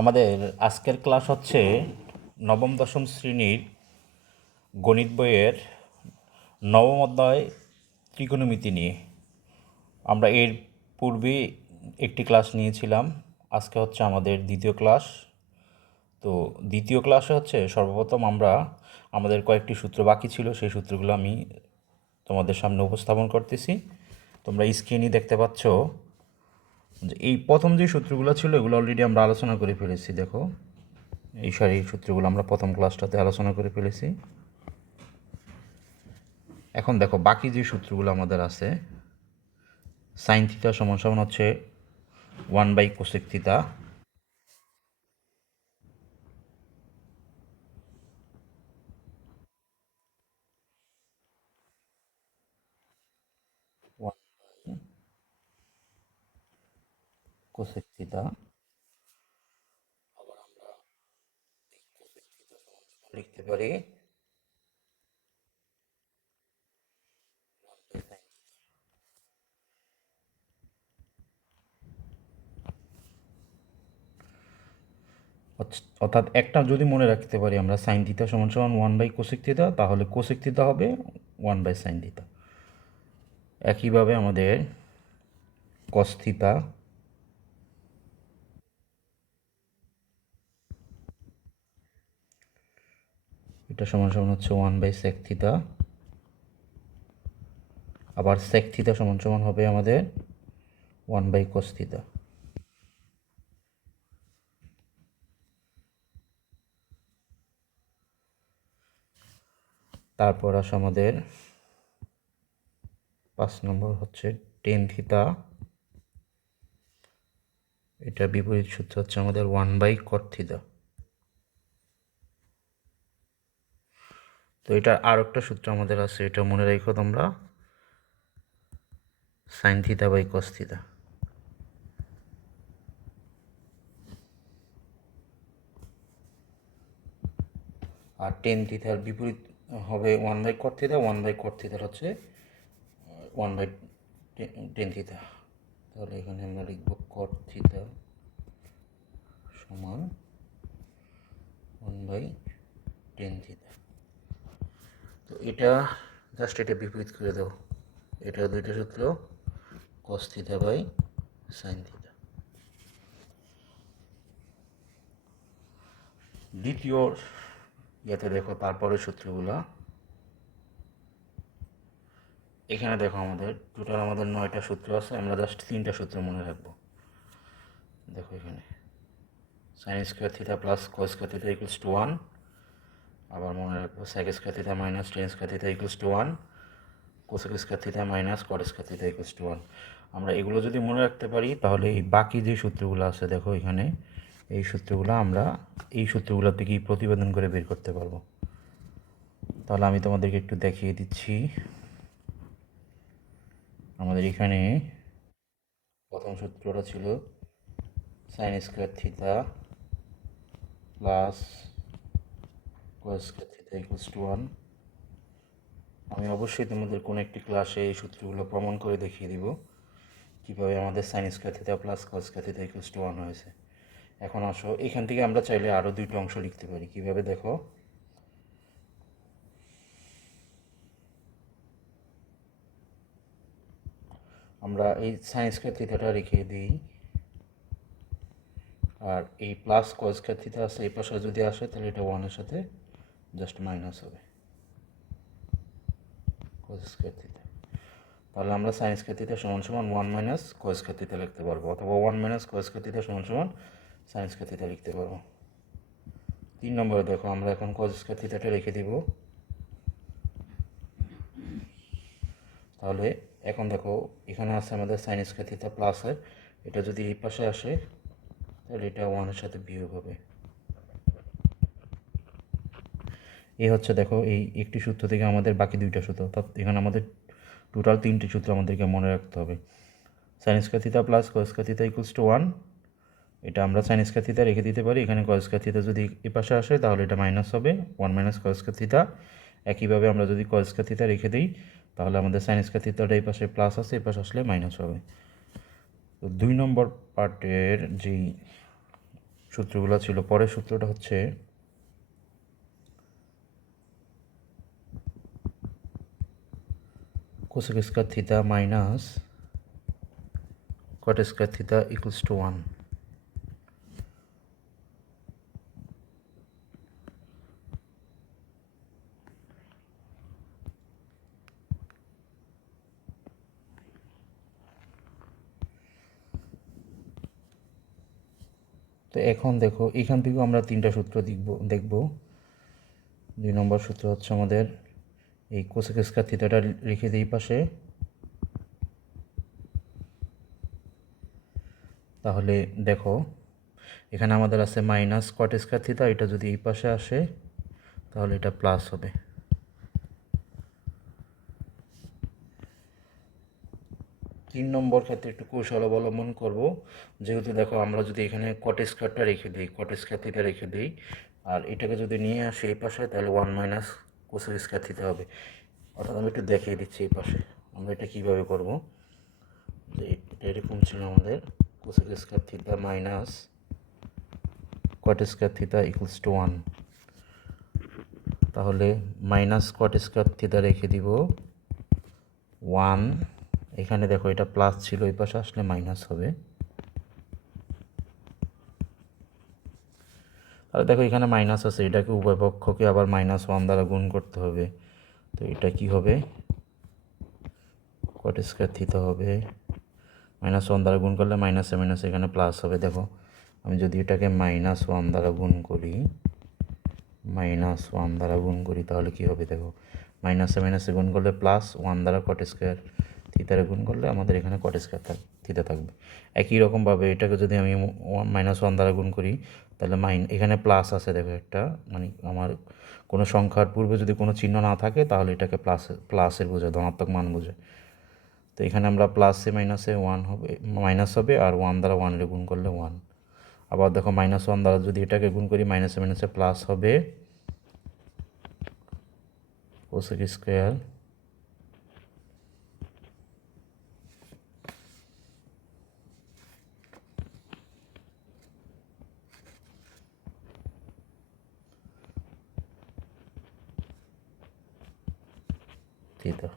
আমাদের আজকের ক্লাস হচ্ছে নবম দশম শ্রেণীর গণিত বইয়ের নবম অধ্যায় ত্রিকোণমিতি নিয়ে। আমরা এর পূর্বে একটি ক্লাস নিয়েছিলাম, আজকে হচ্ছে আমাদের দ্বিতীয় ক্লাস। তো দ্বিতীয় ক্লাসে হচ্ছে সর্বপ্রথম আমরা আমাদের কয়েকটি সূত্র বাকি ছিল, সেই সূত্রগুলো আমি তোমাদের সামনে উপস্থাপন করতেছি। তোমরা স্ক্রিনে দেখতে পাচ্ছ যে এই প্রথম যে সূত্রগুলো ছিল এগুলো অলরেডি আমরা আলোচনা করে ফেলেছি। দেখো, এই সূত্রগুলো আমরা প্রথম ক্লাসটাতে আলোচনা করে ফেলেছি। এখন দেখো বাকি যে সূত্রগুলো আমাদের আছে, সাইন থিটা সমান সমান হচ্ছে 1/কোসেক থিটা, কোসেক থিটা লিখতে পারি অর্থাৎ একটা যদি মনে রাখতে পারি আমরা সাইন থিটা সমান সমান 1/কোসেক থিটা, তাহলে কোসেক থিটা হবে 1/সাইন থিটা। একইভাবে আমাদের কস থিটা, এটা সমান সমান হচ্ছে 1/সেক থিটা। আবার সেক থিটা সমান সমান হবে আমাদের 1/কস থিটা। তারপর আসে আমাদের 5 নম্বর হচ্ছে টেন থিটা, এটা বিপরীত সূত্র হচ্ছে আমাদের 1/কট থিটা। তো এটা আর একটা সূত্র আমাদের আছে, এটা মনে রাখো তোমরা, sine theta by cos theta. আর টেন থিটার বিপরীত হবে 1/কট থিটা, 1/কট থিটার হচ্ছে 1/টেন থিটা। তাহলে এখানে আমরা লিখব কট থিটা সমান 1/টেন থিটা। তো এটা জাস্ট এটা বিপরীত করে দাও, এটা দুইটা সূত্র cos theta by sine theta. দ্বিতীয় ইয়েতে দেখো তারপরে সূত্রগুলো, এখানে দেখো আমাদের টোটাল আমাদের 9টা সূত্র আছে, আমরা জাস্ট 3টা সূত্র মনে রাখবো। দেখো এখানে sine square theta plus cos square theta equals to 1, আবার মনে রাখবো sec square theta minus tan square theta equals to 1, cosec square theta minus cot square theta equals to 1। আমরা এগুলো যদি মনে রাখতে পারি তাহলে এই বাকি যে সূত্রগুলো আছে দেখো এখানে, এই সূত্রগুলো আমরা এই সূত্রগুলো থেকেই প্রতিবেদন করে বের করতে পারবো। তাহলে আমি তোমাদেরকে একটু দেখিয়ে দিচ্ছি। আমাদের এখানে প্রথম সূত্রটা ছিল sign square theta plus cos square theta equals to 1। আমি অবশ্যই তোমাদের কোনো একটি ক্লাসে এই সূত্রগুলো প্রমাণ করে দেখিয়ে দিব কীভাবে আমাদের sign square theta plus cos square theta equals to 1 হয়েছে। এখন আসো এখান থেকে আমরা চাইলে আরও দুইটা অংশ লিখতে পারি। কীভাবে দেখো, আমরা এই সাইন স্কোয়ার থিটাটা রেখে দিই, আর এই প্লাস কস স্কোয়ার থিটা আছে এই পাশে যদি আসে তাহলে এটা 1-এর সাথে জাস্ট মাইনাস হবে কস স্কোয়ার থিটা। তাহলে আমরা সাইন স্কোয়ার থিটা সমান সমান 1 - কস স্কোয়ার থিটা লিখতে পারবো, অথবা 1 - কস স্কোয়ার থিটা সমান সমান সাইন স্কোয়ার থিটা লিখতে পারবো। 3 নম্বরে দেখো আমরা এখন কস স্কোয়ার থিটাটা রেখে দিব। তাহলে এখন দেখো এখানে আছে আমাদের সাইন স্কোয়ার থিটা প্লাসের, এটা যদি এই পাশে আসে তাহলে এটা 1-এর সাথে বিয়োগ হবে। এই হচ্ছে দেখো এই একটি সূত্র থেকে আমাদের বাকি দুইটা সূত্র, অর্থাৎ এখানে আমাদের টোটাল 3টি সূত্র আমাদেরকে মনে রাখতে হবে। Sign square theta plus cos square theta equals to 1, এটা আমরা সাইন স্কোয়ার থিটা রেখে দিতে পারি। এখানে কস স্কোয়ার থিটা যদি এই পাশে আসে তাহলে এটা মাইনাস হবে 1 - কস স্কোয়ার থিটা। একইভাবে আমরা যদি কস স্কোয়ার থিটা রেখে দিই তাহলে আমাদের সাইন স্কোয়ার থিটাটা এই পাশে প্লাস আছে, এই পাশে আসলে মাইনাস হবে। তো 2 নম্বর পার্টের যেই সূত্রগুলো ছিল। পরের সূত্রটা হচ্ছে cosec square theta minus cot square theta equals to 1। তো এখন দেখো এখান থেকেও আমরা তিনটা সূত্র দেখব। 2 নম্বর সূত্র হচ্ছে আমাদের এই কোসেক স্কয়ার থিটাটা রেখে দিই পাশে, তাহলে দেখো এখানে আমাদের আছে মাইনাস কট স্কয়ার থিটা, এটা যদি এই পাশে আসে তাহলে এটা প্লাস হবে। 3 নম্বর ক্ষেত্রে একটু কৌশল অবলম্বন করব, যেহেতু দেখো আমরা যদি এখানে কট স্কয়ারটা রেখে দিই, কট স্কয়ার থিটা রেখে দিই, আর এটাকে যদি নিয়ে আসি এই পাশে, তাহলে 1 মাইনাস কোসেক স্কয়ার থিটা হবে। অর্থাৎ আমি একটু দেখিয়ে দিচ্ছি এই পাশে আমরা এটা কীভাবে করব। যে এটা এরকম ছিল আমাদের cosec square theta minus cot square theta equals to 1। তাহলে মাইনাস কট স্কয়ার থিটা রেখে দিব 1, এখানে দেখো এটা প্লাস ছিল, এই পাশে আসলে মাইনাস হবে। আর দেখো এখানে মাইনাস আছে, এটাকে উভয় পক্ষকে আবার -1 দ্বারা গুণ করতে হবে। তো এটা কি হবে, কট স্কয়ার থিটা হবে -1 দ্বারা গুণ করলে মাইনাসে মাইনাস এখানে প্লাস হবে। দেখো আমি যদি এটাকে -1 দ্বারা গুণ করি, -1 দ্বারা গুণ করি তাহলে কি হবে, দেখো মাইনাসে মাইনাসে গুণ করলে +1 দ্বারা কট স্কয়ার থিটারে গুণ করলে আমাদের এখানে কট স্কয়ার থিটা থাকবে। একই রকমভাবে এটাকে যদি আমি -1 দ্বারা গুণ করি, তাহলে এখানে প্লাস আছে দেখো একটা, মানে আমার কোনো সংখ্যার পূর্বে যদি কোনো চিহ্ন না থাকে তাহলে এটাকে প্লাসের বোঝায়, ধনাত্মক মান বোঝায়। তো এখানে আমরা প্লাসে মাইনাসে 1 হবে, মাইনাস হবে, আর 1 দ্বারা 1 গুণ করলে 1। আবার দেখো -1 দ্বারা যদি এটাকে গুণ করি, মাইনাসে মাইনাসে প্লাস হবে, কোসেক স্কয়ার থিটা।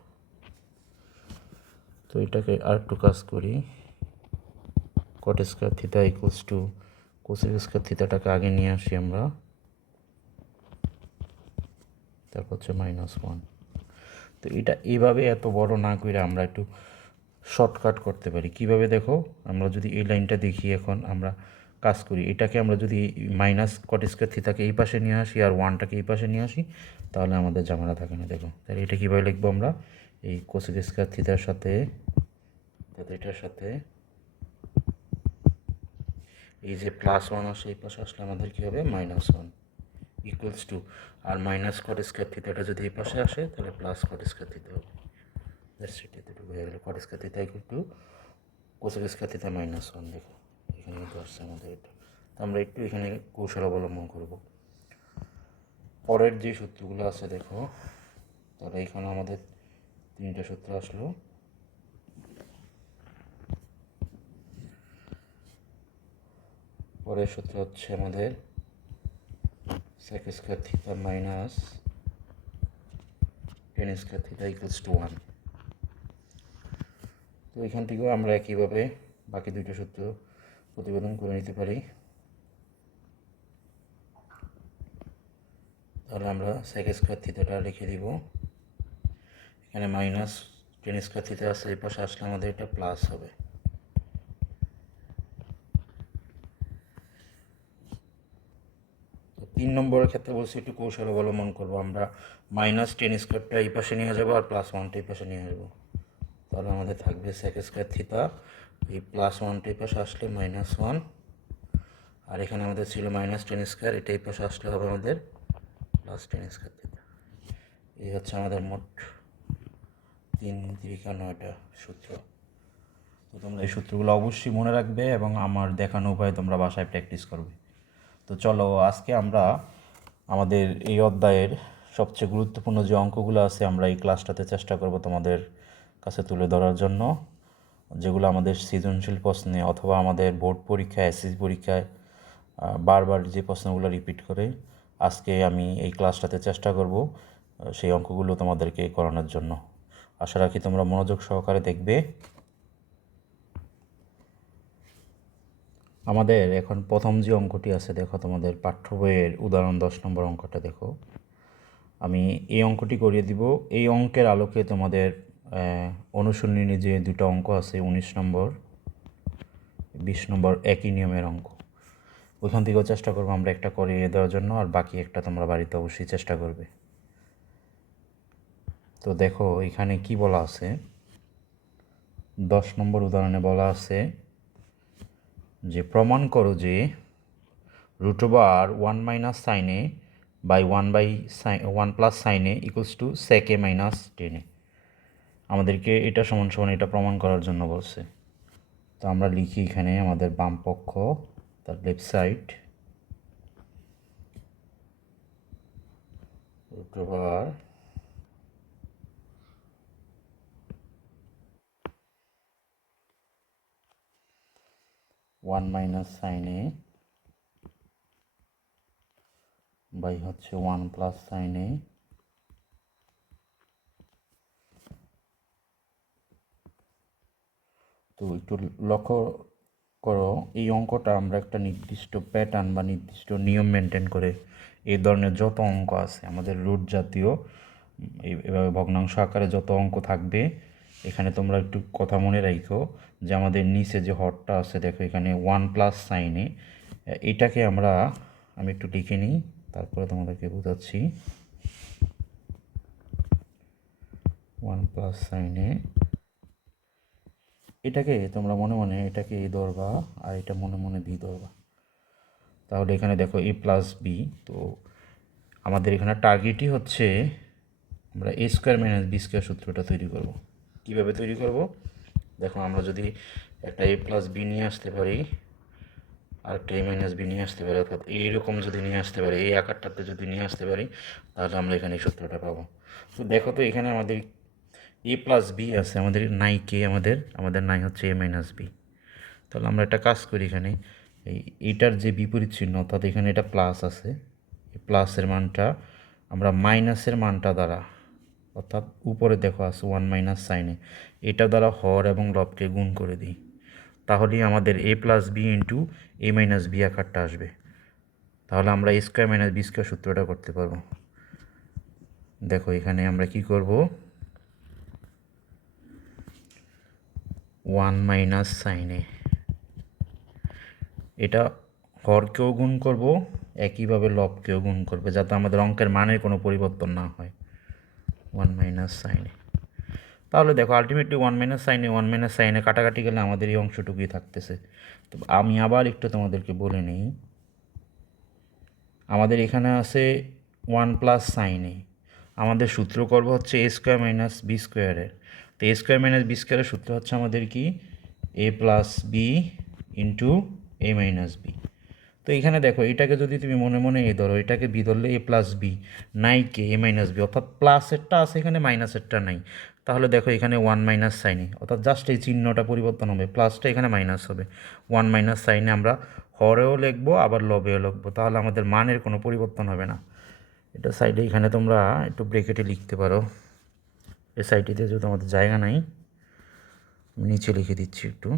তো এটাকে আর একটু কাজ করি, cot square theta equals to cosec square থিটাটাকে আগে নিয়ে আসি আমরা, তারপর হচ্ছে -1। তো এটা এইভাবে এত বড় না করে আমরা একটু শর্টকাট করতে পারি। কিভাবে দেখো, আমরা যদি এই লাইনটা দেখি, এখন আমরা কাজ করি, এটাকে আমরা যদি মাইনাস কট স্কয়ার থিটাকে এই পাশে নিয়ে আসি আর 1টাকে এই পাশে নিয়ে আসি, তাহলে আমাদের ঝামেলা থাকে না। দেখো তাহলে এটা কীভাবে লিখবো আমরা, এই কোসেক স্কয়ার থিটার সাথে এটার সাথে এই যে +1 আসে এই পাশে আসলে আমাদের কী হবে, -1 ইকুয়ালস টু, আর মাইনাস কট স্কয়ার থিটাটা যদি এই পাশে আসে তাহলে প্লাস কট স্কয়ার থিটা হবে। এতটুকু হয়ে গেল, কট square theta equal to cosec square theta -1। দেখো এখানে কিন্তু আসছে আমাদের এটা। তো আমরা একটু এখানে কৌশল অবলম্বন করব। পরের যে সূত্রগুলো আছে দেখো, তাহলে এখানে আমাদের 3টা সূত্র আসলো। পরের সূত্র হচ্ছে আমাদের sec square theta minus tan square theta equals to 1। তো এখান থেকেও আমরা একইভাবে বাকি 2টা সূত্র প্রতিবেদন করে নিতে পারি। তাহলে আমরা sec স্কয়ার থিটাটা লিখে দিব, এখানে মাইনাস tan স্কয়ার থিটা আছে, এই পাশে আসলে আমাদের এটা প্লাস হবে। তো 3 নম্বরের ক্ষেত্রে বলছি একটু কৌশল অবলম্বন করবো, আমরা -tan স্কয়ারটা এই পাশে নিয়ে যাবো আর +1টা এই পাশে নিয়ে আসবো। তাহলে আমাদের থাকবে sec স্কয়ার থিটা, এই +1টা এই পাশে আসলে -1, আর এখানে আমাদের ছিল -tan স্কয়ার, এটা এই পাশে আসলে হবে আমাদের +tan স্কয়ার থিটা। এই হচ্ছে আমাদের মোট 3 3 9টা সূত্র। তো তোমরা এই সূত্রগুলো অবশ্যই মনে রাখবে এবং আমার দেখানো উপায়ে তোমরা বাসায় প্র্যাকটিস করবে। তো চলো আজকে আমরা আমাদের এই অধ্যায়ের সবচেয়ে গুরুত্বপূর্ণ যে অঙ্কগুলো আছে আমরা এই ক্লাসটাতে চেষ্টা করব তোমাদের কাছে তুলে ধরার জন্য, যেগুলো আমাদের সৃজনশীল প্রশ্নে অথবা আমাদের বোর্ড পরীক্ষায়, এসএসসি পরীক্ষায় বারবার যে প্রশ্নগুলো রিপিট করে। আজকে আমি এই ক্লাসটাতে চেষ্টা করব সেই অঙ্কগুলো তোমাদেরকে করানোর জন্য। আশা রাখি তোমরা মনোযোগ সহকারে দেখবে। আমাদের এখন প্রথম যে অঙ্কটি আছে, দেখো তোমাদের পাঠ্য বইয়ের উদাহরণ 10 নম্বর অঙ্কটা দেখো। আমি এই অঙ্কটি করিয়ে দিব। এই অঙ্কের আলোকে তোমাদের অনুশীলনী যে দুটো অঙ্ক আছে 19 নম্বর 20 নম্বর একই নিয়মের অঙ্ক, ওইখান থেকেও চেষ্টা করবো আমরা একটা করিয়ে দেওয়ার জন্য, আর বাকি একটা তোমরা বাড়িতে অবশ্যই চেষ্টা করবে। তো দেখো এখানে কি বলা আছে, 10 নম্বর উদাহরণে বলা আছে যে প্রমাণ করো যে √1 minus sine A by 1 plus sine A equals to sec A minus 10 A. আমাদেরকে এটা সমান সমান এটা প্রমাণ করার জন্য বলছে। তো আমরা লিখি এখানে আমাদের বাম পক্ষ, তার left side, √1 minus sine A by হচ্ছে 1 প্লাস সাইন এ। তো একটু লক্ষ্য করো, এই অঙ্কটা আমরা একটা নির্দিষ্ট প্যাটার্ন বা নির্দিষ্ট নিয়ম মেনটেন করে এই ধরনের যত অঙ্ক আছে আমাদের রুট জাতীয় এভাবে ভগ্নাংশ আকারে যত অঙ্ক থাকবে, এখানে তোমরা একটু কথা মনে রাখো যে আমাদের নিচে যে হরটা আছে দেখো এখানে 1 প্লাস সাইনে, এটাকে আমি একটু লিখে নিই তারপরে তোমাদেরকে বোঝাচ্ছি। 1 প্লাস সাইনে এটাকে তোমরা মনে মনে এটাকে এ ধরবা আর এটা মনে মনে বি ধরবা। তাহলে এখানে দেখো এ প্লাস বি। তো আমাদের এখানে টার্গেটই হচ্ছে আমরা এ স্কোয়ার মাইনাস বি স্কোয়ার সূত্রটা তৈরি করব। কীভাবে তৈরি করব দেখো, আমরা যদি একটা এ প্লাস বি নিয়ে আসতে পারি আর একটা এ মাইনাস বি নিয়ে আসতে পারি, অর্থাৎ এইরকম যদি নিয়ে আসতে পারি, এই আকারটাতে যদি নিয়ে আসতে পারি, তাহলে আমরা এখানে এই সূত্রটা পাবো। তো দেখো তো এখানে আমাদের এ প্লাস বি আছে, আমাদের নাই কে, আমাদের নাই হচ্ছে এ মাইনাস বি। তাহলে আমরা একটা কাজ করি, এখানে এইটার যে বিপরীত চিহ্ন, অর্থাৎ এখানে এটা প্লাস আছে, এই প্লাসের মানটা আমরা মাইনাসের মানটা দ্বারা, অর্থাৎ উপরে দেখো আছে 1 মাইনাস সাইনে, এটা দ্বারা হর এবং লবকে গুণ করে দিই, তাহলেই আমাদের A plus B into A minus B আকারটা আসবে। তাহলে আমরা এ স্কোয়ার মাইনাস বি স্কোয়ার সূত্রটা করতে পারবো। দেখো এখানে আমরা কি করব, 1 মাইনাস সাইনে এটা হরকেও গুণ করব, একইভাবে লবকেও গুণ করবে, যাতে আমাদের অঙ্কের মানের কোনো পরিবর্তন না হয়। 1 মাইনাস সাইনে, তাহলে দেখো আলটিমেটলি 1 মাইনাস সাইনে কাটাকাটি গেলে আমাদের এই অংশটুকুই থাকতেছে। তো আমি আবার একটু তোমাদেরকে বলে নিই, আমাদের এখানে আছে 1 প্লাস সাইনে, আমাদের সূত্র করব হচ্ছে এ স্কোয়ার মাইনাস বি স্কোয়ারের। তো এ স্কোয়ার মাইনাস বি স্কোয়ারের সূত্র হচ্ছে আমাদের কি, এ প্লাস বি ইন্টু এ মাইনাস বি। তো এখানে দেখো এটাকে যদি তুমি মনে মনে এ ধরো, এটাকে বি ধরলে এ প্লাস বি, নাই কে এ মাইনাস বি, অর্থাৎ প্লাসেরটা আছে এখানে, মাইনাসেরটা নাই। তাহলে দেখো এখানে 1 মাইনাস সাইনে, অর্থাৎ জাস্ট এই চিহ্নটা পরিবর্তন হবে, প্লাসটা এখানে মাইনাস হবে। 1 মাইনাস সাইনে আমরা হরেও লিখবো আবার লবেও লিখবো, তাহলে আমাদের মানের কোনো পরিবর্তন হবে না। এটা সাইডে এখানে তোমরা একটু ব্রেকেটে লিখতে পারো, এই সাইডটিতে যেহেতু আমাদের জায়গা নাই, নিচে লিখে দিচ্ছি একটু,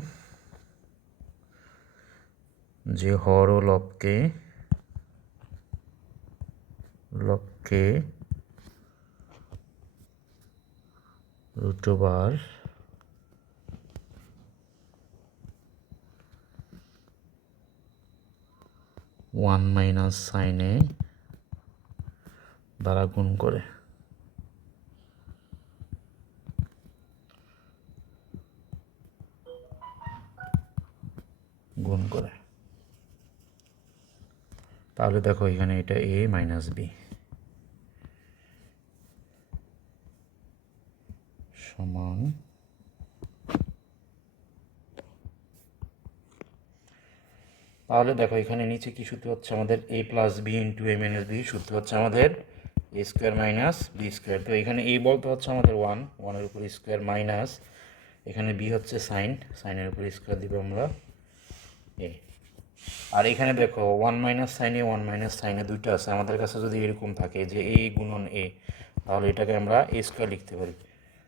যে হর ও লবকে √1 মাইনাস সাইনে দ্বারা গুণ করে তাহলে দেখো এখানে এটা এ মাইনাস বি সমান, তাহলে দেখো এখানে নিচে কি সূত্র হচ্ছে আমাদের, A plus B into A minus B সূত্র হচ্ছে আমাদের এ স্কোয়ার মাইনাস বি স্কোয়ার। তো এখানে এ বলতে হচ্ছে আমাদের 1 উপর স্কোয়ার মাইনাস, এখানে বি হচ্ছে সাইনের উপর স্কোয়ার দিব আমরা এ। আর এখানে দেখো ওয়ান মাইনাস সাইনে ওয়ান মাইনাস সাইনে দুইটা আছে, আমাদের কাছে যদি এরকম থাকে যে এ গুণন এ, তাহলে এটাকে আমরা এ স্কোয়ার লিখতে পারি।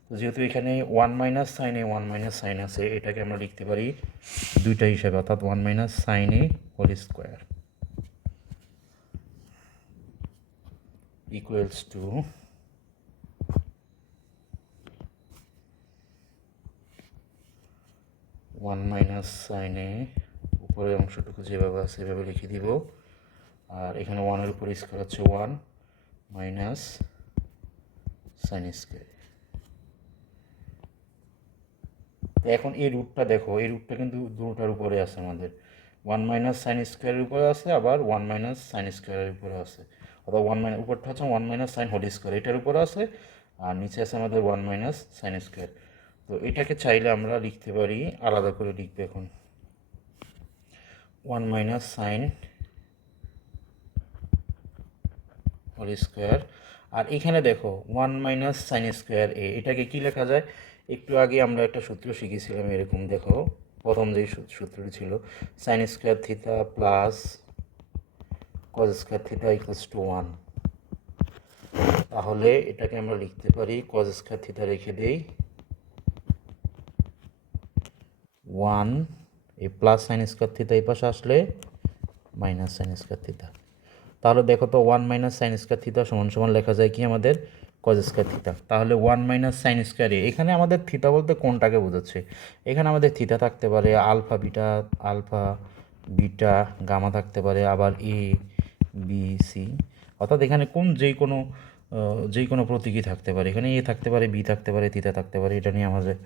তো যেহেতু এখানে ওয়ান মাইনাস সাইনে ওয়ান মাইনাস সাইন আছে, এটাকে আমরা লিখতে পারি দুইটা হিসাবে, অর্থাৎ ওয়ান মাইনাস সাইনে whole square equals to one minus সাইনে উপরের অংশটুকু যেভাবে আছে সেভাবে লিখে দিব, আর এখানে ওয়ানের উপরে স্কোয়ার হচ্ছে ওয়ান মাইনাস সাইন স্কোয়ার। তো এখন এই রুটটা দেখো, এই রুটটা কিন্তু দুটার উপরে আছে আমাদের, ওয়ান মাইনাস সাইন স্কোয়ারের উপরে আছে, আবার ওয়ান মাইনাস সাইন স্কোয়ারের উপরে আছে, অর্থাৎ ওয়ান মাইনাস উপরটা হচ্ছে one minus sine whole square এটার উপরে আছে, আর নিচে আছে আমাদের ওয়ান মাইনাস সাইন স্কোয়ার। তো এটাকে চাইলে আমরা লিখতে পারি, আলাদা করে লিখবে এখন, one minus sine whole square. আর এখানে দেখো one minus sine square A, এটাকে কী লেখা যায়? একটু আগে আমরা একটা সূত্র শিখেছিলাম এরকম, দেখো প্রথম যেই সূত্রটি ছিল sign square theta plus cos square theta equals to one. তাহলে এটাকে আমরা লিখতে পারি কজ স্কোয়ার থিটা রেখে দেই ওয়ান, এই প্লাস সাইন স্কোয়ার থিটা এই পাশে আসলে মাইনাস সাইন স্কোয়ার থিটা। তাহলে দেখো তো one minus sine square theta সমান সমান লেখা যায় কি আমাদের কজ স্কোয়ার থিটা। তাহলে ওয়ান মাইনাস সাইন স্কোয়ার এ, এখানে আমাদের থিটা বলতে কোনটাকে বোঝাচ্ছে? এখানে আমাদের থিটা থাকতে পারে, alpha beta, alpha beta gamma থাকতে পারে, আবার এ বি সি, অর্থাৎ এখানে কোন যেই কোনো প্রতীকই থাকতে পারে, এখানে এ থাকতে পারে, বি থাকতে পারে, থিটা থাকতে পারে, এটা নিয়ে আমাদের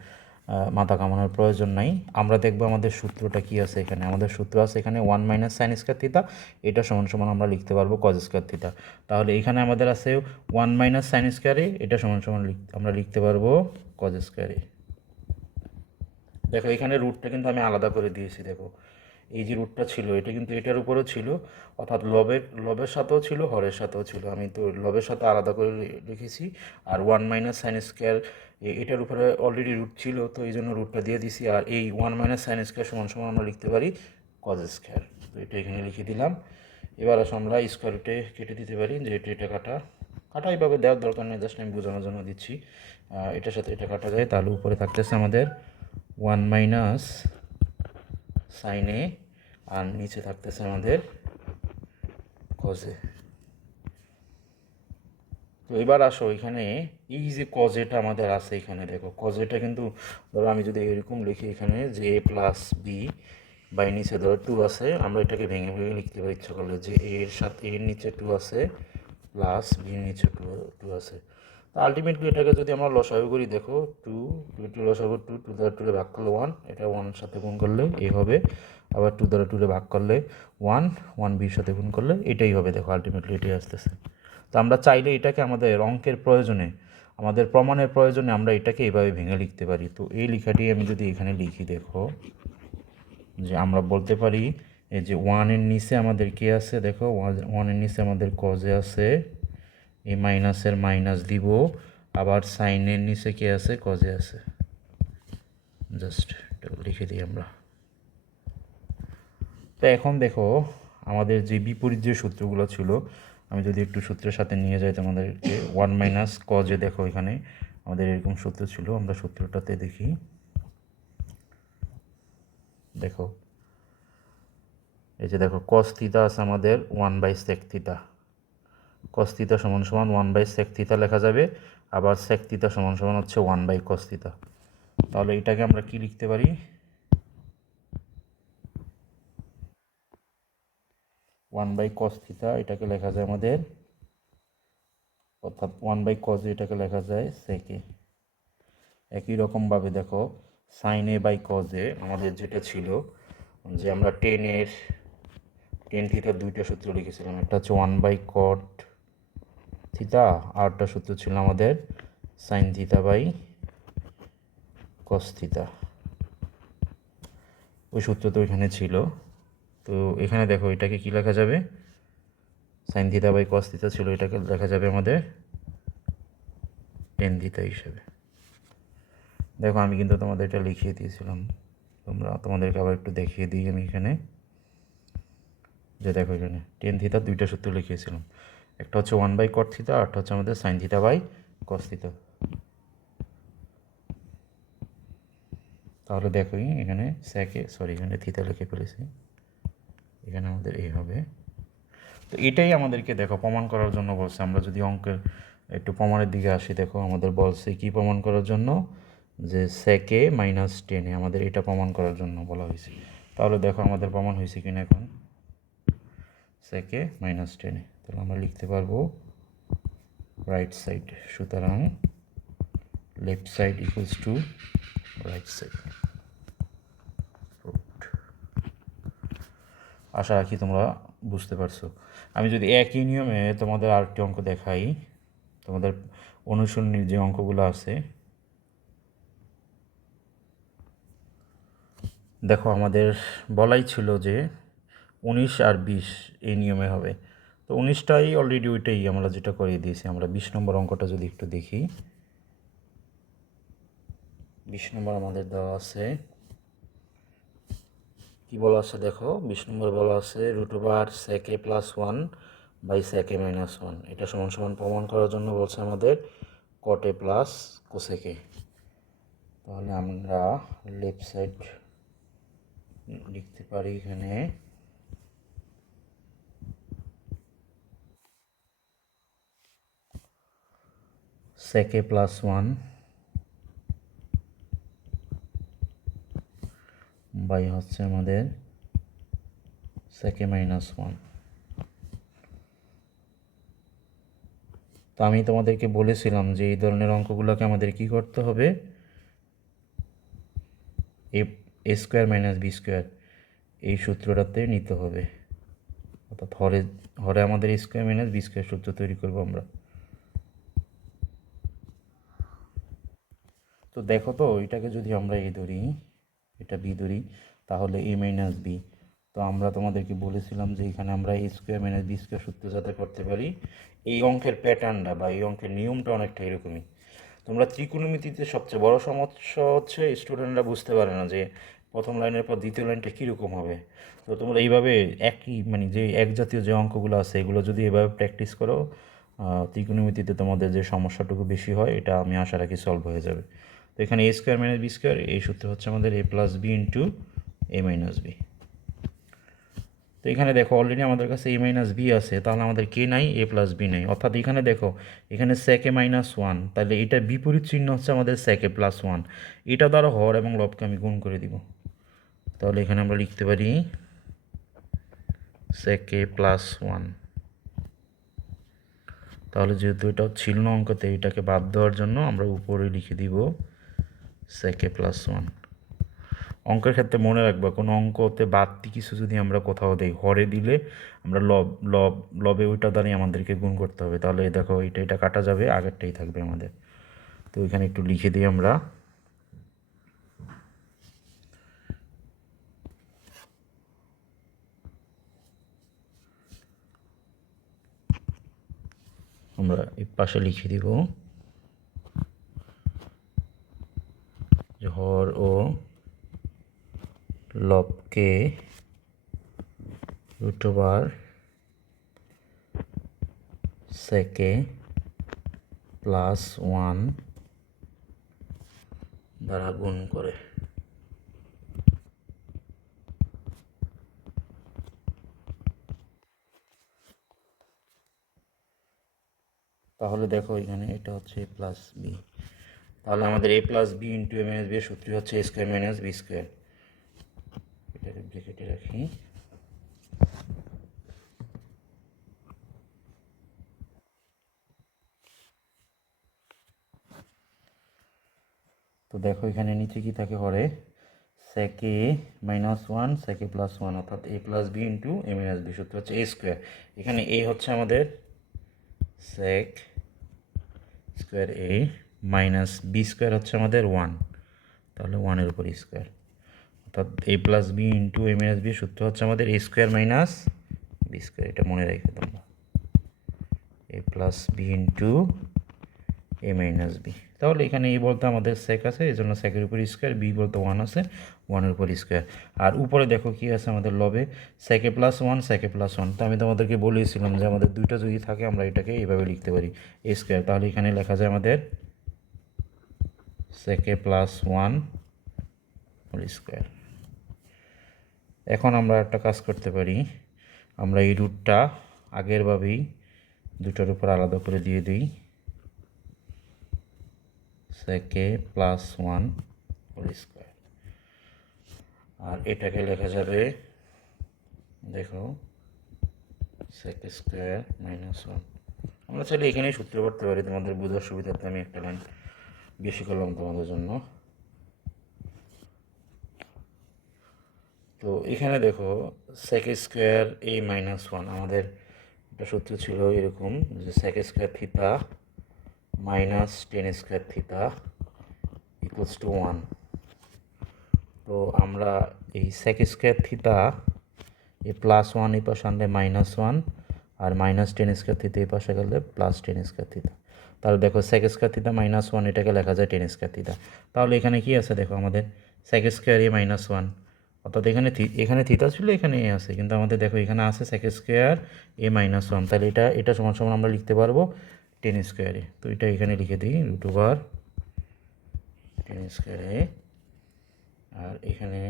মাথা কামানোর প্রয়োজন নাই। আমরা দেখবো আমাদের সূত্রটা কী আছে এখানে, আমাদের সূত্র আছে এখানে one minus sine square theta, এটা সমান সমান আমরা লিখতে পারবো কজ স্কোয়ার থিটা। তাহলে এখানে আমাদের আছে ওয়ান মাইনাস সাইন স্কোয়ারে, এটা সমান সমান আমরা লিখতে পারবো কজ স্কোয়ারে। দেখো এখানে রুটটা কিন্তু আমি আলাদা করে দিয়েছি, দেখো এই যে রুটটা ছিল এটা কিন্তু এটার উপরেও ছিল, অর্থাৎ লবের সাথেও ছিল, হরের সাথেও ছিল, আমি তো লবের সাথে আলাদা করে লিখেছি। আর ওয়ান মাইনাস সাইন স্কোয়ার এটার উপরে অলরেডি রুট ছিল, তো এই জন্য রুটটা দিয়ে দিছি। আর এই ওয়ান মাইনাস সাইন স্কোয়ার সমান সমান আমরা লিখতে পারি কজ স্কোয়ার, তো এটা এখানে লিখে দিলাম। এবার আসলে আমরা স্কোয়ার রুটে কেটে দিতে পারি, যে এটা কাটা এইভাবে দেওয়ার দরকার নেই, জাস্ট আমি বোঝানোর জন্য দিচ্ছি। এটার সাথে এটা কাটা যায়, তাহলে উপরে থাকতেছে আমাদের ওয়ান মাইনাস সাইন এ, আর নিচে থাকতেছে আমাদের কজে। তো এবার আসো এখানে এই যে কজেটা আমাদের আছে এখানে, দেখো কজেটা কিন্তু ধরো আমি যদি এরকম লিখি এখানে যে এ প্লাস বি বাই নিচে ধরো টু আছে, আমরা এটাকে ভেঙে ভেঙে লিখতে পারি ইচ্ছা করলে, যে এর সাথে এর নিচে টু আছে প্লাস বির নিচে টু আছে। তো আলটিমেটলি এটাকে যদি আমরা লসাগু করি, দেখো টু টু লসাগু টু দ্বারা টুরে ভাগ করলে ওয়ান, এটা ওয়ানের সাথে গুণ করলে এ হবে, আবার টু দ্বারা টুরে ভাগ করলে ওয়ান বির সাথে গুণ করলে এটাই হবে, দেখো আলটিমেটলি এটাই আসতেছে। তো আমরা চাইলে এটাকে আমাদের অঙ্কের প্রয়োজনে, আমাদের প্রমাণের প্রয়োজনে আমরা এটাকে এইভাবে ভেঙে লিখতে পারি। তো এই লেখাটি আমি যদি এখানে লিখি, দেখো যে আমরা বলতে পারি এই যে ওয়ানের নিচে আমাদের কি আছে, দেখো ওয়ানের নিচে আমাদের কজে আছে, এই মাইনাসের মাইনাস দিব, আবার সাইনের নিচে কি আছে, কজে আছে, জাস্ট এটা লিখে দিই আমরা। তো এখন দেখো আমাদের যে বিপরীত যে সূত্রগুলো ছিল, আমি যদি একটু সূত্রের সাথে নিয়ে যাই তোমাদেরকে, ওয়ান মাইনাস কজে দেখো এখানে আমাদের এরকম সূত্র ছিল, আমরা সূত্রটাতে দেখি, দেখো এই যে দেখো কস থিটা আছে আমাদের one by sec theta, cos theta সমান সমান ওয়ান বাই সেক থিটা লেখা যাবে, আবার সেক থিটা সমান সমান হচ্ছে ওয়ান বাই কস থিটা। তাহলে এটাকে আমরা কি লিখতে পারি, ওয়ান বাই কস থিটা এটাকে লেখা যায় আমাদের, অর্থাৎ ওয়ান বাই কজ এটাকে লেখা যায় সেকে। একই রকমভাবে দেখো sine A by cos A আমাদের যেটা ছিল, যে আমরা টেন থিটার দুইটা সূত্র লিখেছিলাম, একটা হচ্ছে ওয়ান বাই কট থিটা, আরটা সূত্র ছিল আমাদের sine theta by cos theta, ওই সূত্র তো এখানে ছিল। তো এখানে দেখো এটাকে কি লেখা যাবে, sine theta by cos theta ছিল, এটাকে লেখা যাবে আমাদের টেন থিটা হিসেবে। দেখো আমি কিন্তু তোমাদের এটা লিখিয়ে দিয়েছিলাম, তোমাদেরকে আবার একটু দেখিয়ে দিই আমি এখানে, যে দেখো এখানে টেন থিতা দুইটা সূত্র লিখিয়েছিলাম, একটা হচ্ছে 1/cot থিতা, আর একটা হচ্ছে আমাদের সাইন থিতা বাই কস থিতা। তাহলে দেখো এখানে এখানে থিতা লিখে ফেলেছি, এখানে আমাদের এই হবে। তো এটাই আমাদেরকে দেখো প্রমাণ করার জন্য বলছে। আমরা যদি অঙ্কের একটু প্রমাণের দিকে আসি, দেখো আমাদের বলছে কি প্রমাণ করার জন্য, যে সেকে মাইনাস টেনে আমাদের এটা প্রমাণ করার জন্য বলা হয়েছে। তাহলে দেখো আমাদের প্রমাণ হয়েছে কিনা এখন, সেকে মাইনাস টেনে। তাহলে আমরা লিখতে পারবো রাইট সাইড, সুতরাং left side equals to right side. আশা রাখি তোমরা বুঝতে পারছো। আমি যদি একই নিয়মে তোমাদের আরেকটি অঙ্ক দেখাই, তোমাদের অনুশীলনীর যে অঙ্কগুলো আছে, দেখো আমাদের বলাই ছিল যে 19 আর 20 এই নিয়মে হবে। তো 19টাই অলরেডি ওইটাই আমরা যেটা করিয়ে দিয়েছি। আমরা 20 নম্বর অঙ্কটা যদি একটু দেখি, 20 নম্বর আমাদের দেওয়া আছে, কি বলা আছে দেখো, 20 নম্বর বলা আছে √sec a + 1 / sec a - 1, এটা সমান সমান প্রমাণ করার জন্য বলছে আমাদের cot a + cosec a। তাহলে আমরা লেফট সাইড লিখতে পারি এখানে sec a + 1 বাই হচ্ছে আমাদের sec a - 1। তো আমি তোমাদেরকে বলেছিলাম যে এই ধরনের অঙ্কগুলোকে আমাদের কি করতে হবে, a স্কোয়ার - b স্কোয়ার এই সূত্রটাতে নিতে হবে। অর্থাৎ হরে আমাদের a স্কোয়ার - b স্কোয়ার সূত্র তৈরি করব আমরা। তো দেখো, তো এটাকে যদি আমরা a ধরি, এটা b ধরি, তাহলে a - b। তো আমরা তোমাদেরকে বলেছিলাম যে এখানে আমরা a স্কোয়ার - b স্কোয়ার সূত্র যাতে করতে পারি, এই অঙ্কের প্যাটার্নটা বা এই অঙ্কের নিয়মটা অনেকটা এরকমই। তোমরা ত্রিকোণমিতিতে সবচেয়ে বড় সমস্যা হচ্ছে স্টুডেন্টরা বুঝতে পারে না যে প্রথম লাইনের পর দ্বিতীয় লাইনটা কীরকম হবে। তো তোমরা এইভাবে একই যে এক জাতীয় যে অঙ্কগুলো আছে এগুলো যদি এভাবে প্র্যাকটিস করো, ত্রিকোণমিতিতে তোমাদের যে সমস্যাটুকু বেশি হয় এটা আমি আশা রাখি সলভ হয়ে যাবে। তো এখানে a স্কোয়ার - b স্কোয়ার এই সূত্র হচ্ছে আমাদের a + b × a - b। তো এখানে দেখো অলরেডি আমাদের কাছে a - b আছে, তাহলে আমাদের কে নাই, a + b নাই। অর্থাৎ এখানে দেখো এখানে sec a - 1, তাহলে এটার বিপরীত চিহ্ন হচ্ছে আমাদের sec a + 1। এটা দ্বারা হর এবং লবকে আমি গুণ করে দিব। তাহলে এখানে আমরা লিখতে পারি sec a + 1। তাহলে যেহেতু এটা ছিল না অঙ্কতে, এটাকে বাদ দেওয়ার জন্য আমরা উপরে লিখে দিব sec a + 1। অঙ্কের ক্ষেত্রে মনে রাখবা, কোনো অঙ্কতে বাড়তি কিছু যদি আমরা কোথাও দিই, হরে দিলে আমরা লবে ওইটা দ্বারাই আমাদেরকে গুণ করতে হবে। তাহলে দেখো এটা কাটা যাবে, আগেরটাই থাকবে আমাদের। তো এখানে একটু লিখে দিই আমরা, এই পাশে লিখে দিব যে হর ও লবকে √sec a + 1 দ্বারা গুণ করে। তাহলে দেখো এখানে এটা হচ্ছে a + b। তাহলে আমাদের a + b × a - b এর সূত্র হচ্ছে a স্কোয়ার - b স্কোয়ার। এটাকে ব্র্যাকেটে রাখি। তো দেখো এখানে নিচে কি থাকে, হরে sec a - 1 sec a + 1, অর্থাৎ a + b × a - b সূত্র হচ্ছে a স্কোয়ার। এখানে a হচ্ছে আমাদের sec square a - b square হচ্ছে আমাদের 1, তাহলে 1-এর উপর স্কোয়ার, অর্থাৎ a + b × a - b সূত্র হচ্ছে আমাদের a স্কোয়ার - b স্কোয়ার। এটা মনে রাখবে তোমরা, a + b × a - b। তাহলে এখানে a বলতে আমাদের sec আছে, এই জন্য সেকের উপর স্কোয়ার, b বলতে 1 আছে, ওয়ানের উপর স্কোয়ার। আর উপরে দেখো কী আছে আমাদের লবে, সেকে প্লাস ওয়ান সেকে প্লাস ওয়ান। তো আমি তোমাদেরকে বলেছিলাম যে আমাদের দুইটা যদি থাকে আমরা এটাকে এইভাবে লিখতে পারি এ স্কোয়ার। তাহলে এখানে লেখা যায় আমাদের সেকে প্লাস ওয়ান হোল স্কোয়ার। এখন আমরা একটা কাজ করতে পারি, আমরা এই রুটটা আগেরভাবেই দুটোর উপর আলাদা করে দিয়ে দিই, সেকে প্লাস ওয়ান হোল স্কোয়ার। আর এটাকে লেখা যাবে, দেখো, সেক স্কোয়ার মাইনাস ওয়ান। আমরা চাইলে এখানেই সূত্র করতে পারি, তোমাদের বোঝার সুবিধার্থে আমি একটা লাইন বেশি করলাম তোমাদের জন্য। তো এখানে দেখো sec square A minus one, আমাদের একটা সূত্র ছিল এরকম যে sec square theta minus tan square theta equals to one. তো আমরা এই সেক স্কোয়ার থিতা এই প্লাস ওয়ান এই পাশে আনলে মাইনাস ওয়ান, আর মাইনাস টেন স্কোয়ার থিতা এই পাশে গেলে প্লাস টেন স্কোয়ার থিতা। তাহলে দেখো sec square theta minus one এটাকে লেখা যায় টেন স্কোয়ার থিতা। তাহলে এখানে কি আছে দেখো, আমাদের সেক স্কোয়ার এ মাইনাস ওয়ান, অর্থাৎ এখানে থিতা ছিল, এখানে এ আছে, কিন্তু আমাদের দেখো এখানে আছে সেক স্কোয়ার এ মাইনাস ওয়ান। তাহলে এটা সমান সমান আমরা লিখতে পারবো টেন স্কোয়ারে। তো এটা এখানে লিখে দিই রুট ওভার টেন স্কোয়ারে, আর এখানে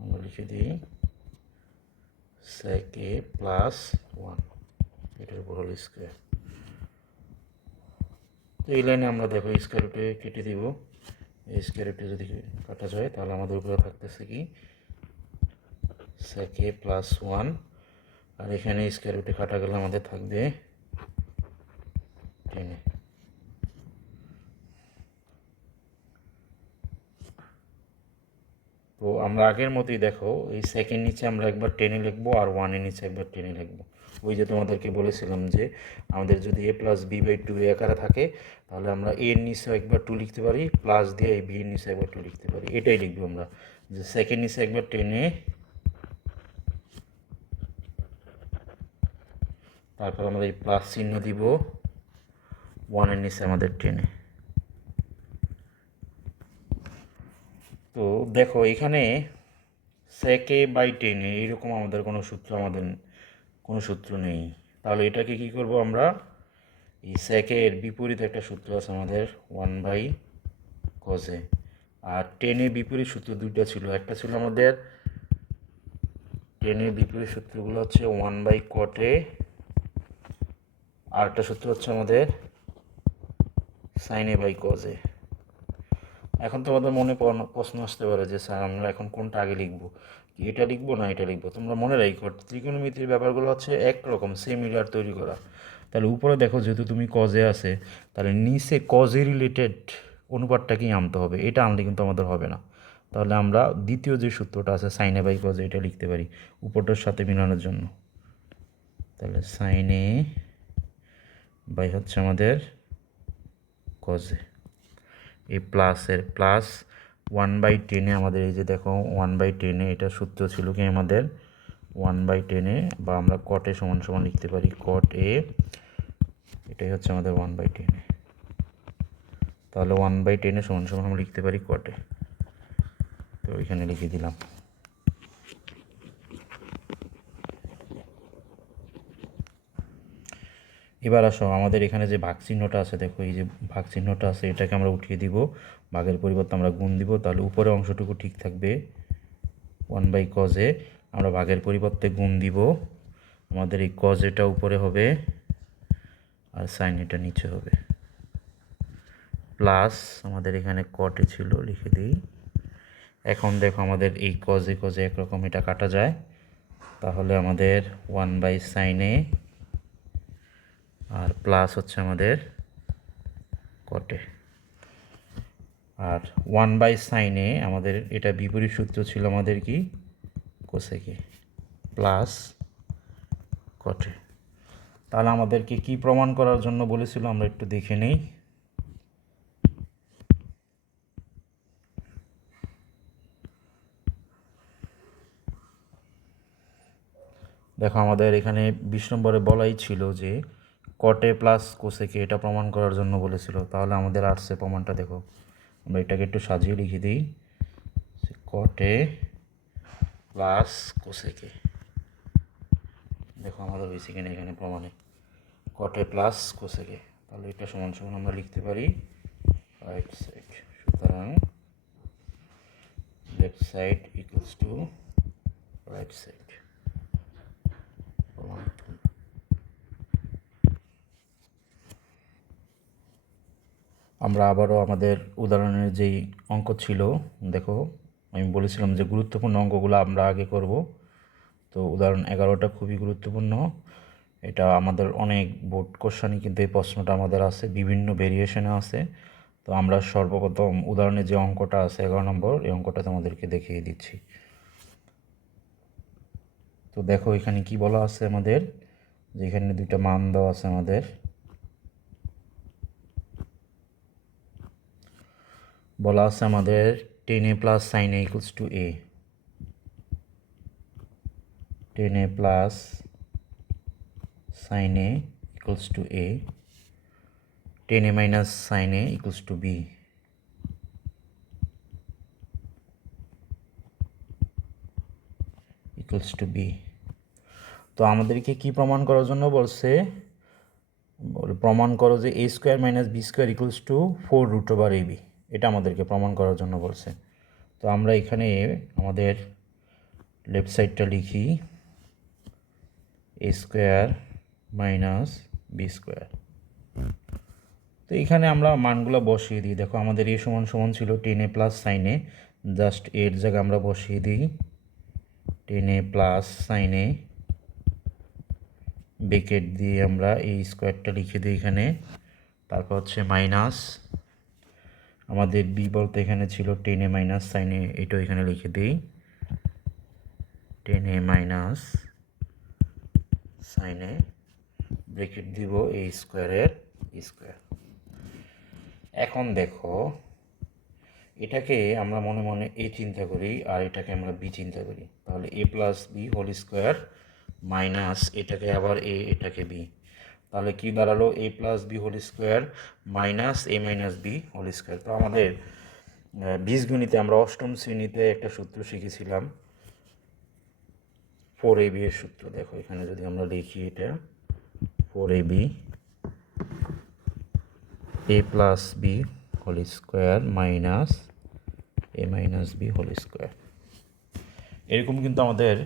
আমরা লিখে দিই সেক এ প্লাস ওয়ান এটার উপর হল স্কোয়ার। তো এই লাইনে আমরা দেখো স্কোয়ার রুটে কেটে দিব, এই স্কোয়ার রুটে যদি কাটা যায় তাহলে আমাদের উপরে থাকতেছে কি সেক এ প্লাস ওয়ান, আর এখানে স্কোয়ার রুটে কাটা গেলে আমাদের থাকবে টেনে। তো আমরা আগের মতোই দেখো এই সেকের নিচে আমরা একবার টেনে লিখবো আর ওয়ানের নিচে একবার টেনে লিখবো। ওই যে তোমাদেরকে বলেছিলাম যে আমাদের যদি এ প্লাস বি বাই টু এ আকারে থাকে তাহলে আমরা এর নিচে একবার টু লিখতে পারি, প্লাস দিয়ে এই বি এর নিচে একবার টু লিখতে পারি। এটাই লিখবো আমরা, যে সেকের নিচে একবার টেনে, তারপর আমরা এই প্লাস চিহ্ন দিব, ওয়ানের নিচে আমাদের টেনে। তো দেখো এখানে সেকে বাই টেনে এইরকম আমাদের কোনো সূত্র নেই। তাহলে এটাকে কি করব আমরা, এই সেকের বিপরীত একটা সূত্র আছে আমাদের ওয়ান বাই কজে, আর টেনে বিপরীত সূত্র দুইটা ছিল, একটা ছিল আমাদের টেনের বিপরীত সূত্রগুলো হচ্ছে ওয়ান বাই কটে, আর একটা সূত্র হচ্ছে আমাদের সাইনে বাই কজে। এখন তোমাদের মনে প্রশ্ন আসতে পারে যে স্যার আমরা এখন কোনটা আগে লিখবো, এটা লিখবো না এটা লিখবো। তোমরা মনে রাখো ত্রিকোণমিতির ব্যাপারগুলো হচ্ছে একরকম সিমিলার তৈরি করা। তাহলে উপরে দেখো যেহেতু তুমি কজে আছে, তাহলে নিচে কজে রিলেটেড অনুপাতটাকেই আনতে হবে, এটা আনলে কিন্তু আমাদের হবে না। তাহলে আমরা দ্বিতীয় যে সূত্রটা আছে সাইনে বাই কজে এটা লিখতে পারি উপরটার সাথে মিলানোর জন্য। তাহলে সাইনে বাই হচ্ছে আমাদের কজে, এই প্লাসের প্লাস ওয়ান বাই টেনে আমাদের এই যে দেখো ওয়ান বাই টেনে এটা সূত্র ছিল কি আমাদের ওয়ান বাই টেনে, বা আমরা কটে সমান সমান লিখতে পারি কট এ, এটাই হচ্ছে আমাদের ওয়ান বাই টেনে। তাহলে ওয়ান বাই টেনে সমান সমান আমরা লিখতে পারি কটে। তো এখানে লিখে দিলাম। এবার আসো আমাদের এখানে যে ভাগ চিহ্নটা আছে, দেখো এই যে ভাগ চিহ্নটা আছে এটাকে আমরা উঠিয়ে দিব, ভাগের পরিবর্তে আমরা গুণ দিব। তাহলে উপরে অংশটুকু ঠিক থাকবে ওয়ান বাই কজে, আমরা ভাগের পরিবর্তে গুণ দিব, আমাদের এই কজেটা উপরে হবে আর সাইন এটা নিচে হবে, প্লাস আমাদের এখানে কটে ছিল লিখে দিই। এখন দেখো আমাদের এই কজে কজে একরকম এটা কাটা যায়, তাহলে আমাদের ওয়ান বাই সাইনে আর প্লাস হচ্ছে আমাদের কটে, আর ওয়ান বাই সাইনে আমাদের এটা বিপরীত সূত্র ছিল আমাদের কি কোসেকে প্লাস কটে। তাহলে আমাদেরকে কি প্রমাণ করার জন্য বলেছিল আমরা একটু দেখে নেই। দেখো আমাদের এখানে 20 নম্বরে বলাই ছিল যে কটে প্লাস কোসেকে এটা প্রমাণ করার জন্য বলেছিল। তাহলে আমাদের আর্টসে প্রমাণটা দেখো, আমরা এটাকে একটু সাজিয়ে লিখে দিই কটে প্লাস কোসেকে। দেখো আমাদের হয়েছে কিনা এখানে প্রমাণে কটে প্লাস কোসেকে। তাহলে এটা সমান সমান আমরা লিখতে পারি রাইট সাইড। সুতরাং left side equals to right side. আমরা আবারও আমাদের উদাহরণের যেই অঙ্ক ছিল, দেখো আমি বলেছিলাম যে গুরুত্বপূর্ণ অঙ্কগুলো আমরা আগে করব। তো উদাহরণ 11টা খুবই গুরুত্বপূর্ণ। এটা আমাদের অনেক বোর্ড কোশ্চেনই কিন্তু এই প্রশ্নটা আমাদের আছে, বিভিন্ন ভেরিয়েশনে আছে। তো আমরা সর্বপ্রথম উদাহরণে যে অঙ্কটা আছে 11 নম্বর, এই অঙ্কটা তোমাদেরকে দেখিয়ে দিচ্ছি। তো দেখো এখানে কি বলা আছে আমাদের, যে এখানে দুইটা মান দেওয়া আছে আমাদের। বলা আছে আমাদের 10a plus sine A equals to A, 10a plus sine A equals to A, 10a minus sine A equals to B. Equals to B. তো আমাদেরকে কি প্রমাণ করার জন্য বলছে, প্রমাণ করো যে A square minus B square equals to 4√/ab। এটা আমাদেরকে প্রমাণ করার জন্য বলছে। তো আমরা এখানে আমাদের লেফট সাইডটা লিখি এ স্কোয়ার মাইনাস বি স্কোয়ার। তো এখানে আমরা মানগুলো বসিয়ে দিই। দেখো আমাদের এ সমান সমান ছিল 10a প্লাস সাইন এ, জাস্ট এর জায়গায় আমরা বসিয়ে দিই 10a প্লাস সাইন এ, ব্রেকেট দিয়ে আমরা এই স্কোয়ারটা লিখে দিই এখানে। তারপর হচ্ছে মাইনাস আমাদের বি বলতে এখানে ছিল 10a মাইনাস সাইন এ, এটাও এখানে লিখে দিই 10a মাইনাস সাইন এ, ব্রেকেট দিব এই স্কোয়ারের স্কোয়ার। এখন দেখো এটাকে আমরা মনে মনে এ চিন্তা করি আর এটাকে আমরা বি চিন্তা করি, তাহলে A plus B whole square minus এটাকে আবার এ, এটাকে বি। তাহলে কি দাঁড়ালো, A plus B whole square minus A minus B whole square. তো আমাদের বীজগণিতে আমরা অষ্টম শ্রেণীতে একটা সূত্র শিখেছিলাম 4ab এর সূত্র। দেখো এখানে যদি আমরা লিখি এটা 4ab A plus B whole square minus A minus B whole square. এরকম কিন্তু আমাদের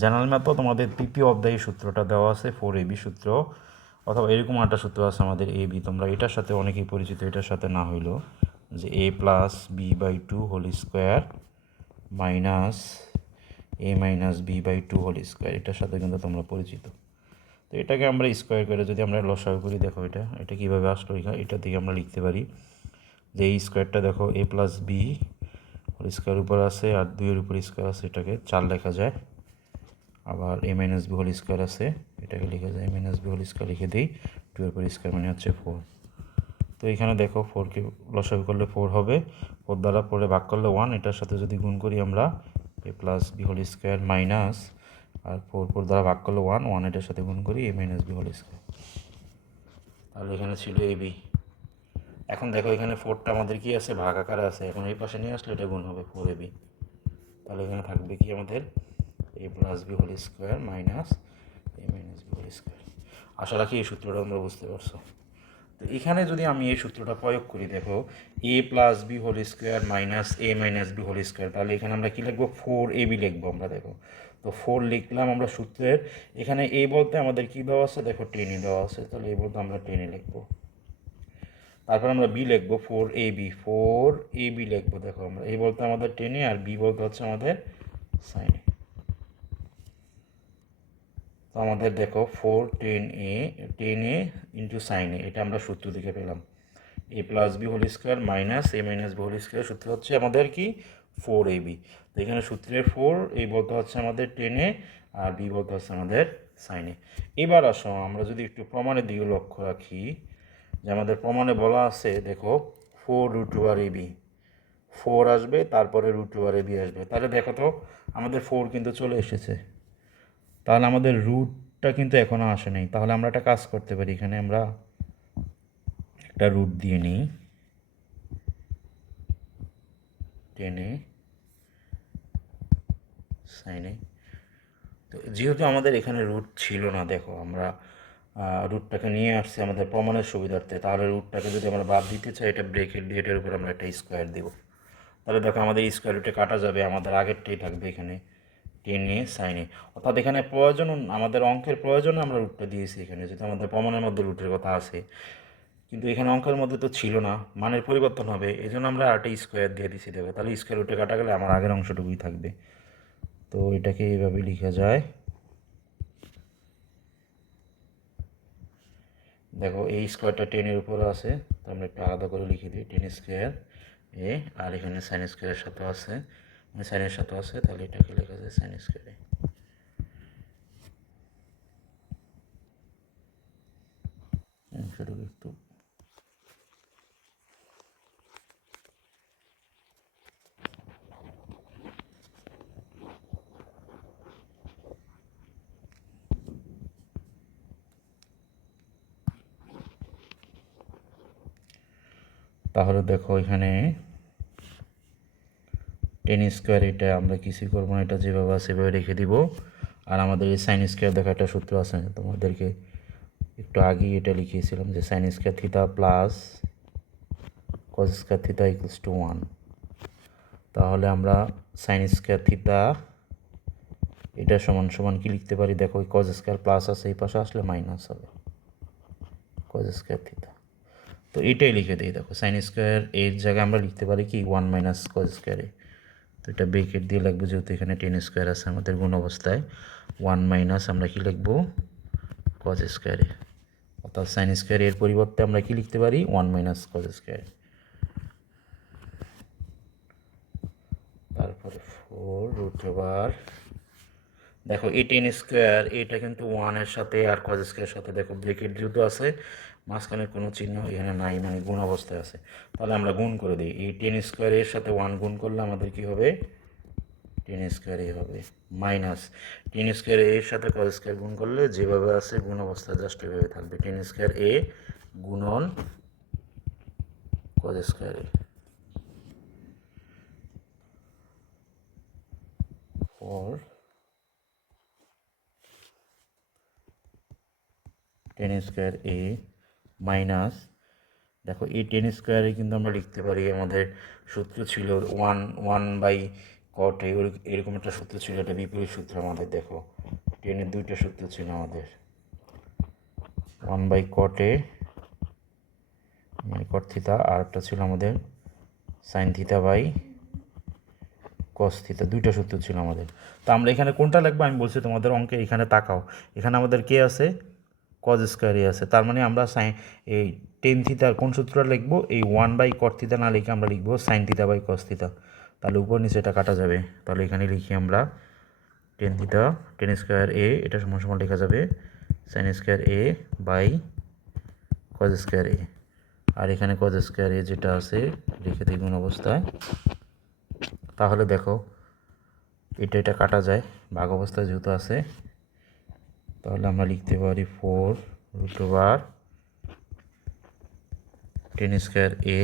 জেনারেল ম্যাথও তোমাদের তৃতীয় অধ্যায়ে সূত্রটা দেওয়া আছে 4ab সূত্র, অথবা এরকম একটা সূত্র আছে আমাদের এ বি। তোমরা এটার সাথে অনেকেই পরিচিত, এটার সাথে না হইলো যে a plus B by 2 whole square minus A minus B by 2 whole square. এটার সাথে কিন্তু তোমরা পরিচিত। তো এটাকে আমরা স্কোয়ার করে যদি আমরা লসাগু করি, দেখো এটা কীভাবে আসলো, এটা থেকে আমরা লিখতে পারি যে এই স্কোয়ারটা দেখো A plus B whole square উপর আছে আর 2-এর উপর স্কোয়ার আছে, এটাকে 4 লেখা যায়। আবার এ মাইনাস বি হোল স্কোয়ার আছে, এটাকে লেখা যায় এ মাইনাস বি হোল স্কোয়ার, লিখে দিই 2-এর উপর স্কোয়ার মানে হচ্ছে 4। তো এখানে দেখো 4কে লসাগু করলে 4 হবে, 4 দ্বারা পরে ভাগ করলে 1, এটার সাথে যদি গুণ করি আমরা A plus B whole square minus আর 4 দ্বারা ভাগ করলে 1, এটার সাথে গুণ করি A minus B whole square. তাহলে এখানে ছিল এ বি। এখন দেখো এখানে 4টা আমাদের কি আছে, ভাগ আকারে আছে, এখন এই পাশে নিয়ে আসলে এটা গুণ হবে 4ab। তাহলে এখানে থাকবে কি আমাদের A plus B whole square minus A minus B whole square. আশা রাখি এই সূত্রটা তোমরা বুঝতে পারছো। তো এখানে যদি আমি এই সূত্রটা প্রয়োগ করি, দেখো A plus B whole square minus A minus B whole square, তাহলে এখানে আমরা কী লিখবো, 4ab লিখবো আমরা। দেখো তো 4 লিখলাম আমরা সূত্রের, এখানে এ বলতে আমাদের কী দেওয়া আছে, দেখো 10 দেওয়া আছে, তাহলে এই বলতে আমরা 10 লিখবো। তারপর আমরা বি লিখবো 4ab লিখবো। দেখো আমরা এ বলতে আমাদের 10 আর বি বলতে হচ্ছে আমাদের সাইন। তো আমাদের দেখো 10a ইন্টু সাইন এ, এটা আমরা সূত্র থেকে পেলাম A plus B whole square minus A minus B whole square. সূত্র হচ্ছে আমাদের কি 4ab। তো এখানে সূত্রের 4 এই বলতে হচ্ছে আমাদের 10a আর বি বলতে হচ্ছে আমাদের সাইন এ। এবার আসো আমরা যদি একটু প্রমাণের দিকে লক্ষ্য রাখি, যে আমাদের প্রমাণে বলা আছে দেখো 4√2ab, 4 আসবে তারপরে √2ab আসবে। তাহলে দেখো তো আমাদের 4 কিন্তু চলে এসেছে, তাহলে আমাদের রুটটা কিন্তু এখনও আসে নাই। তাহলে আমরা একটা কাজ করতে পারি, এখানে আমরা একটা রুট দিয়ে নিই 10a সাইনে। তো যেহেতু আমাদের এখানে রুট ছিল না, দেখো আমরা রুটটাকে নিয়ে আসছি আমাদের প্রমাণের সুবিধার্থে, তাহলে রুটটাকে যদি আমরা বাদ দিতে চাই, এটা ব্রেকেট দিয়ে এটার উপর আমরা একটা স্কোয়ার দেবো, তাহলে দেখো আমাদের স্কোয়ার রুটে কাটা যাবে, আমাদের আগেরটাই থাকবে এখানে টেনে সাইনে। অর্থাৎ এখানে প্রয়োজন, আমাদের অঙ্কের প্রয়োজনে আমরা রুটটা দিয়েছি এখানে, যেহেতু আমাদের প্রমাণের মধ্যে রুটের কথা আছে, কিন্তু এখানে অঙ্কের মধ্যে তো ছিল না, মানের পরিবর্তন হবে, এই জন্য আমরা আরেকটা স্কোয়ার দিয়ে দিছি। দেখো তাহলে স্কোয়ার রুটে কাটা গেলে আমার আগের অংশটুকুই থাকবে। তো এটাকে এইভাবে লেখা যায়। দেখো এই স্কোয়ারটা টেনের উপরে আছে, তো আমরা একটু আলাদা করে লিখে দিই, টেন স্কোয়ার এ, আর এখানে সাইন স্কোয়ারের সাথে আছে, মানে সাইনের সাথে আছে, তাহলে এটাকে লেখা যায় সাইন স্কোয়ারে। সেটাকে একটু তাহলে দেখো এখানে টেন স্কোয়ার, এটা আমরা কিছুই করবো না, এটা যেভাবে আছে সেভাবে রেখে দিব। আর আমাদের এই সাইন স্কোয়ার দেখা একটা সূত্র আছে, তোমাদেরকে একটু আগেই এটা লিখিয়েছিলাম যে sign square theta plus cos square theta equals to 1। তাহলে আমরা সাইন স্কোয়ার থিটা এটা সমান সমান কি লিখতে পারি, দেখো ওই কস স্কোয়ার প্লাস আছে, এই পাশে আসলে মাইনাস হবে কস স্কোয়ার থিটা। তো এটাই লিখে দিই, দেখো সাইন স্কোয়ার এর জায়গায় আমরা লিখতে পারি কি 1 মাইনাস কস স্কোয়ারে। তো এটা ব্রেকেট দিয়ে লিখবো, যেহেতু এখানে টেন স্কোয়ার আছে আমাদের গুণ অবস্থায়, 1 মাইনাস আমরা কি লিখবো কস স্কোয়ারে। অর্থাৎ সাইন স্কোয়ার এর পরিবর্তে আমরা কি লিখতে পারি 1 মাইনাস কস স্কোয়ার। তারপরে 4 রুট ওভার, দেখো এই টেন স্কোয়ার এটা কিন্তু 1-এর সাথে আর কস স্কোয়ারের সাথে, দেখো ব্রেকেট যেহেতু আছে মাঝখানে কোনো চিহ্ন এখানে নাই, মানে গুণ অবস্থায় আছে, তাহলে আমরা গুণ করে দিই। এই টেন স্কোয়ারের সাথে 1 গুণ করলে আমাদের কি হবে, টেন স্কোয়ার এ হবে, মাইনাস টেন স্কোয়ার এর সাথে কস স্কোয়ার গুণ করলে যেভাবে আছে গুণ অবস্থায় জাস্ট এভাবে থাকবে, টেন স্কোয়ার এ গুণন cos square A. For ten square A minus, দেখো এই টেন স্কোয়ারে কিন্তু আমরা লিখতে পারি, আমাদের সূত্র ছিল 1/cot এরকম একটা সূত্র ছিল, এটা বিপরীত সূত্র আমাদের। দেখো টেনের দুইটা সূত্র ছিল আমাদের, 1/cot মানে কট থিতা, আর একটা ছিল আমাদের সাইন থিতা বাই কস থিতা, দুইটা সূত্র ছিল আমাদের। তো আমরা এখানে কোনটা লিখবো আমি বলছি তোমাদের অঙ্কে, এখানে তাকাও, এখানে আমাদের কে আছে কজ স্কোয়ারই আছে, তার মানে আমরা এই টেন থিতার কোন সূত্রটা লিখবো, এই 1/cot থিতা না লিখে আমরা লিখবো সাইন থিতা বাই কস থিতা, তাহলে উপর নিচে এটা কাটা যাবে। তাহলে এখানে লিখি আমরা tan theta, tan square A এটা সমান সমান লেখা যাবে sine square A by cos square A, আর এখানে কজ স্কোয়ার এ যেটা আছে লিখে দিই গুণ অবস্থায়। তাহলে দেখো এটা কাটা যায় ভাগ অবস্থায় যেহেতু আছে, তাহলে আমরা লিখতে পারি 4 root over ten square A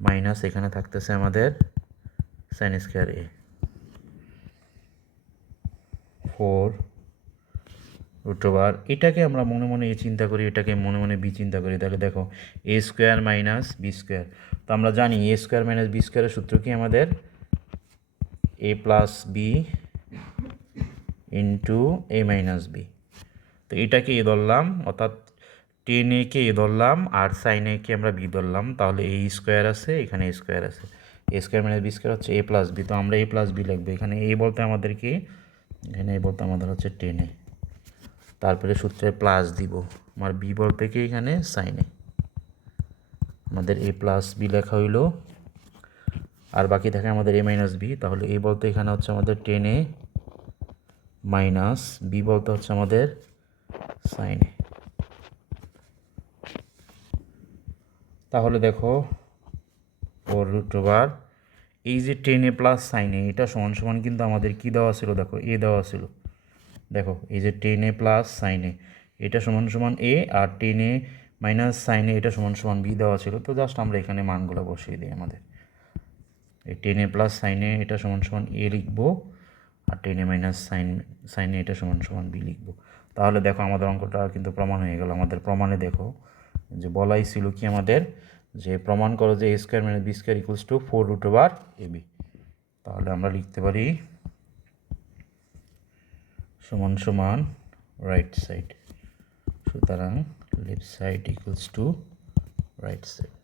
minus এখানে থাকতেছে আমাদের সাইন স্কোয়ার এ, 4 রুট ওভার, এটাকে আমরা মনে মনে এ চিন্তা করি, এটাকে মনে মনে বি চিন্তা করি, তাহলে দেখো এ স্কোয়ার মাইনাস বি স্কোয়ার। তো আমরা জানি এ স্কোয়ার মাইনাস বি স্কোয়ারের সূত্র কি আমাদের A plus B into A minus B. তো এটাকে এ ধরলাম, অর্থাৎ টেন এ কে এ ধরলাম আর সাইন এ কে আমরা বি ধরলাম, তাহলে এ স্কোয়ার আছে, এখানে এ স্কোয়ার আছে, এ স্কোয়ার মাইনাস বি স্কোয়ার হচ্ছে এ প্লাস বি, তো আমরা এ প্লাস বি লিখবো। এখানে এ বলতে আমাদের কি, এখানে এ বলতে আমাদের হচ্ছে টেন এ, তারপরে সূত্রে প্লাস দিব, আমার বি বলতে কি এখানে সাইন এ, আমাদের এ প্লাস বি লেখা হইলো, আর বাকি থাকে আমাদের এ মাইনাস বি, তাহলে এ বলতে এখানে হচ্ছে আমাদের টেন এ মাইনাস বি বলতে হচ্ছে আমাদের সাইন এ। তাহলে দেখো 4 রুট ওভার এই যে টেন এ প্লাস সাইন এ এটা সমান সমান কিন্তু আমাদের কি দেওয়া ছিল, দেখো এ দেওয়া ছিল, দেখো এই যে টেন এ প্লাস সাইন এ এটা সমান সমান এ, আর টেন এ মাইনাস সাইন এ এটা সমান সমান বি দেওয়া ছিল। তো জাস্ট আমরা এখানে মানগুলো বসিয়ে দিই, আমাদের এই টেন এ প্লাস সাইন এ এটা সমান সমান এ লিখবো, আর টেনে মাইনাস সাইন এটা সমান সমান বি লিখবো। তাহলে দেখো আমাদের অঙ্কটা কিন্তু প্রমাণ হয়ে গেল। আমাদের প্রমাণে দেখো যে বলাই ছিল কি আমাদের, যে প্রমাণ করো যে A square minus B square equals to 4√ওভার ab। তাহলে আমরা লিখতে পারি সমান সমান রাইট সাইড, সুতরাং left side equals to right side.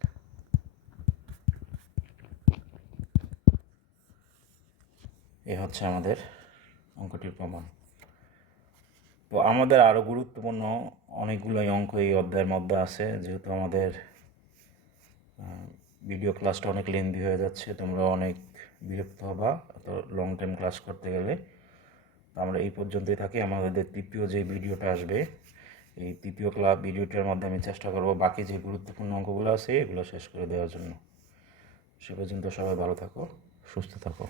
এ হচ্ছে আমাদের অঙ্কটির প্রমাণ। তো আমাদের আরও গুরুত্বপূর্ণ অনেকগুলোই অঙ্ক এই অধ্যায়ের মধ্যে আছে। যেহেতু আমাদের ভিডিও ক্লাসটা অনেক লেন্দি হয়ে যাচ্ছে, তোমরা অনেক বিরক্ত হবা এত লং টাইম ক্লাস করতে গেলে। তো আমরা এই পর্যন্তই থাকি। আমাদের তৃতীয় যে ভিডিওটা আসবে, এই তৃতীয় ভিডিওটার মধ্যে আমি চেষ্টা করব বাকি যে গুরুত্বপূর্ণ অঙ্কগুলো আছে এগুলো শেষ করে দেওয়ার জন্য। সে পর্যন্ত সবাই ভালো থাকো, সুস্থ থাকো।